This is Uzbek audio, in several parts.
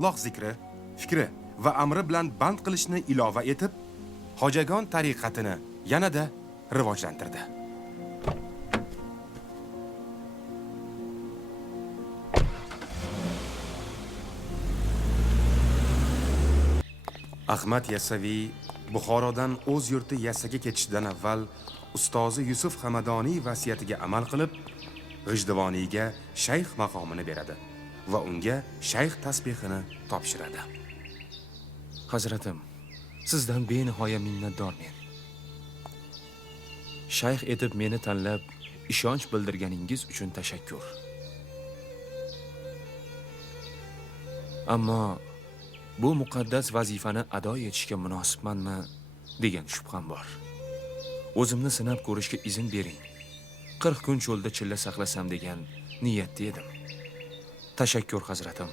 Alloh zikri, fikri va amri bilan band qilishni ilova etib, hojagon tariqatini yanada rivojlantirdi. Ahmad Yassaviy Buxorodan o'z yurti Yassaga ketishidan avval ustozi Yusuf Hamadoniy vasiyatiga amal qilib, G'ijduvoniyga shayx maqomini beradi va unga shayx tasbehini topshiradi. Hazratim, sizdan benihoya minnatdormen. Shayx etib meni tanlab, ishonch bildirganingiz uchun tashakkur. Ammo bu muqaddas vazifani ado etishga munosibmanmi degan shubham bor. O'zimni sinab ko'rishga izn bering. 40 kun cho'lda chilla saqlasam degan niyatda edim. Tashakkur hazratim.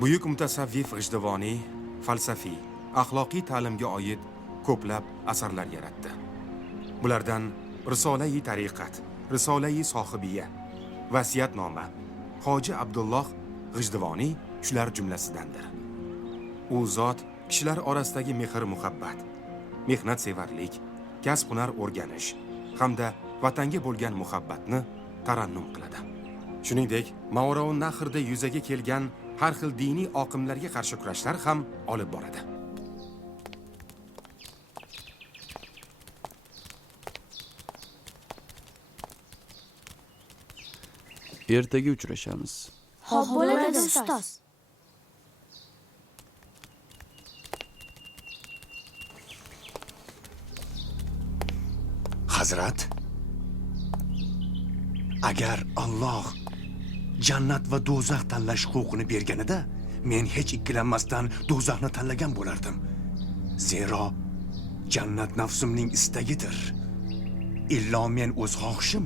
Buyuk mutasavvif G'ijduvoniy falsafiy, axloqiy ta'limga oid ko'plab asarlar yaratdi. Bulardan Risola-i Tariqat, Risola-i Sohibiyya, Vasiyatnoma, Hoji Abdulloh G'ijduvoniy shular jumlasidandir. U zot kishilar orasidagi mehr-muhabbat, mehnatsevarlik, kasb-hunar o'rganish hamda vatanga bo'lgan muhabbatni tarannum qiladi. Shuningdek, Mavroun Nahrda yuzaga kelgan har xil diniy oqimlarga qarshi kurashlar ham olib boradi. Ertaga uchrashamiz. Xo'p bo'ladi ustoz. Hazrat, agar Alloh jannat va do'zax tanlash huquqini berganida, men hech ikkilanmasdan do'zaxni tanlagan bo'lardim. Zero jannat nafsimning istagidir. Illo men o'z xohishim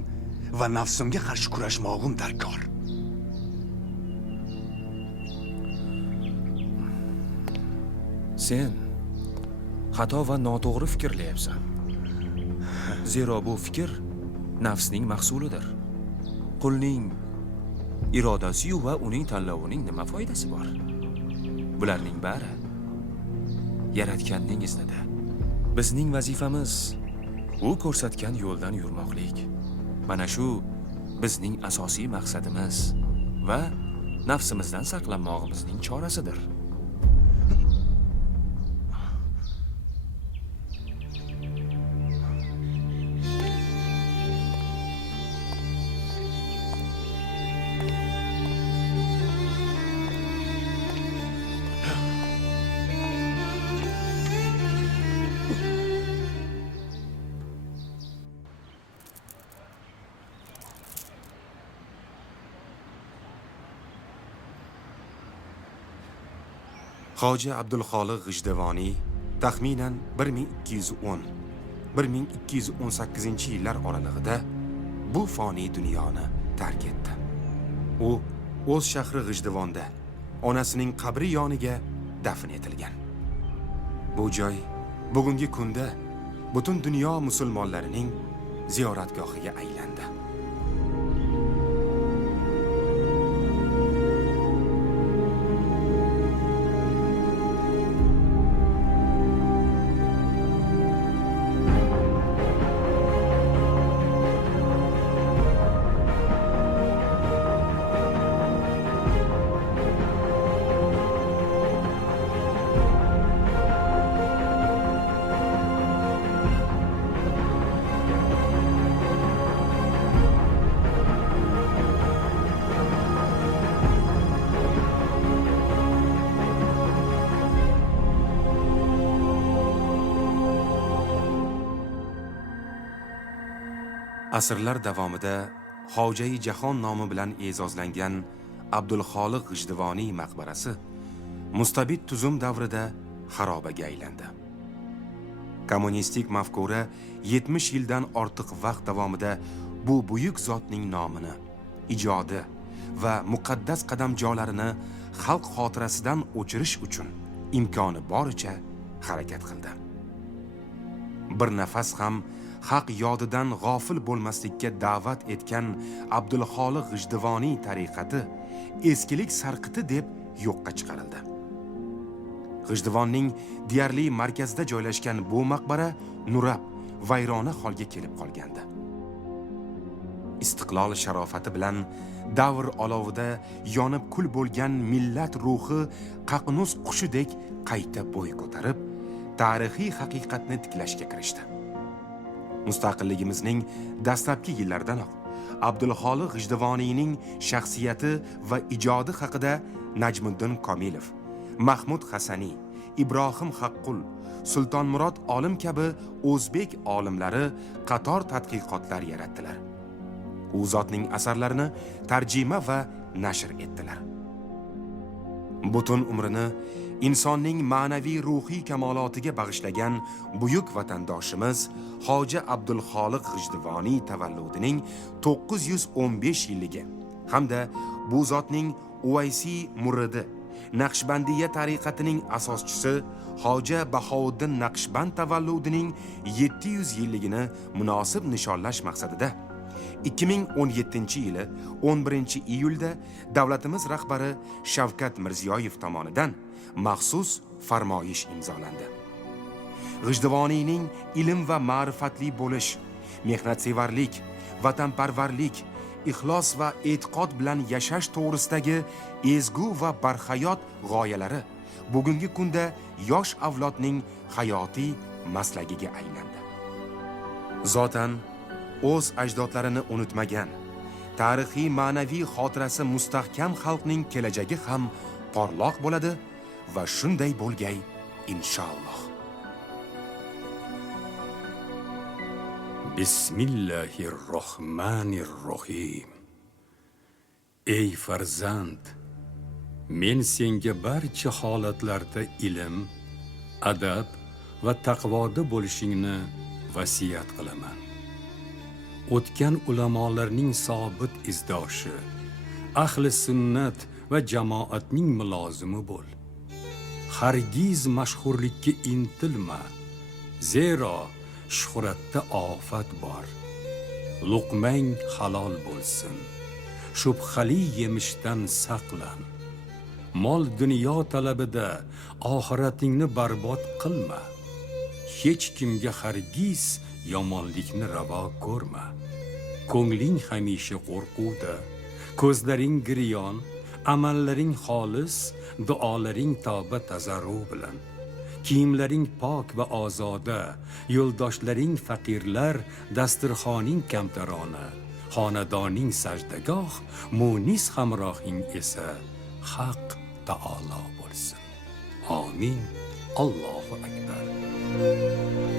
va nafsimga qarshi kurashmog'im darkor. Sen xato va noto'g'ri fikrlayapsan. Zero bu fikr nafsning mahsulidir. Qulning irodasi va uning tanlovining nima foydasi bor? Bularning bari Yaratganning iznida. Bizning vazifamiz u ko'rsatgan yo'ldan yurmoqlik. Mana shu bizning asosiy maqsadimiz va nafsimizdan saqlanmog'imizning chorasidir. Hoji Abdulxoliq G'ijduvoniy taxminan 1210-1218 yillar oralig'ida bu foniy dunyoni tark etdi. U o'z shahri G'ijduvonda onasining qabri yoniga dafn etilgan. Bu joy bugungi kunda butun dunyo musulmonlarining ziyoratgohiga aylandi. Asrlar davomida Hojai Jahon nomi bilan e'zozlangan Abdulxoliq G'ijduvoniy maqbarasi mustabid tuzum davrida xarobaga aylandi. Kommunistik mafkura 70 yildan ortiq vaqt davomida bu buyuk zotning nomini, ijodi va muqaddas qadamjolarini xalq xotirasidan o'chirish uchun imkoni boricha harakat qildi. Bir nafas ham haq yodidan g'ofil bo'lmaslikka da'vat etgan Abdulxoliq G'ijduvoniy tariqati eskilik sarqiti deb yo'qqa chiqarildi. G'ijduvonning deyarli markazida joylashgan bu maqbara nurab, vayrona holga kelib qolgandi. Istiqlol sharofati bilan davr olovida yonib kul bo'lgan millat ruhi qaqnus qushidek qayta bo'y ko'tarib, tarixiy haqiqatni tiklashga kirishdi. Mustaqilligimizning dastlabki yillardanoq Abdulxoliq G'ijduvoniyning shaxsiyati va ijodi haqida Najmiddin Komilov, Mahmud Hasaniy, Ibrohim Haqqul, Sultonmurod olim kabi o'zbek olimlari qator tadqiqotlar yaratdilar. U zotning asarlarini tarjima va nashr etdilar. Butun umrini insonning ma'naviy ruhiy kamolotiga bag'ishlagan buyuk vatandoshimiz Hoji Abdulxoliq G'ijduvoniy tavalludining 915 yilligi hamda bu zotning Uvaysi muridi Naqshbandiya tariqatining asoschisi Hoja Bahouddin Naqshband tavalludining 700 yilligini munosib nishonlash maqsadida 2017-yili 11-iyulda davlatimiz rahbari Shavkat Mirziyoyev tomonidan maxsus farmoyish imzolandi. G'ijduvoniyning ilm va ma'rifatli bo'lish, mehnatsevarlik, vatanparvarlik, ixlos va e'tiqod bilan yashash to'g'risidagi ezgu va barhayot g'oyalari bugungi kunda yosh avlodning hayotiy maslagiga aylandi. Zotan o'z ajdodlarini unutmagan, tarixiy ma'naviy xotirasi mustahkam xalqning kelajagi ham porloq bo'ladi va shunday bo'lgay inshaalloh. Bismillahirrohmanirrohim. Ey farzand, men senga barcha holatlarda ilm, adab va taqvoda bo'lishingni vasiyat qilaman. O'tgan ulamolarning sobit izdoshi, ahli sunnat va jamoatning mulozimi bo'l. Hargiz mashhurlikka intilma, zero shuhratda ofat bor. Luqmang halol bo'lsin. Shubhali yemishdan saqlan. Mol dunyo talabida oxiratingni barbod qilma. Hech kimga hargiz yomonlikni ravo ko'rma. Ko'ngling hamisha qo'rquvda, ko'zlaring giryon, amallaring xolis, duolaring tavba tazarru bilan. Kiyimlaring pok va ozoda, yo'ldoshlaring faqirlar, dasturxoning kamtarona, xonadoning sajdagoh, munis hamrohing esa haq taolo bo'lsin. Amin. Allohu akbar.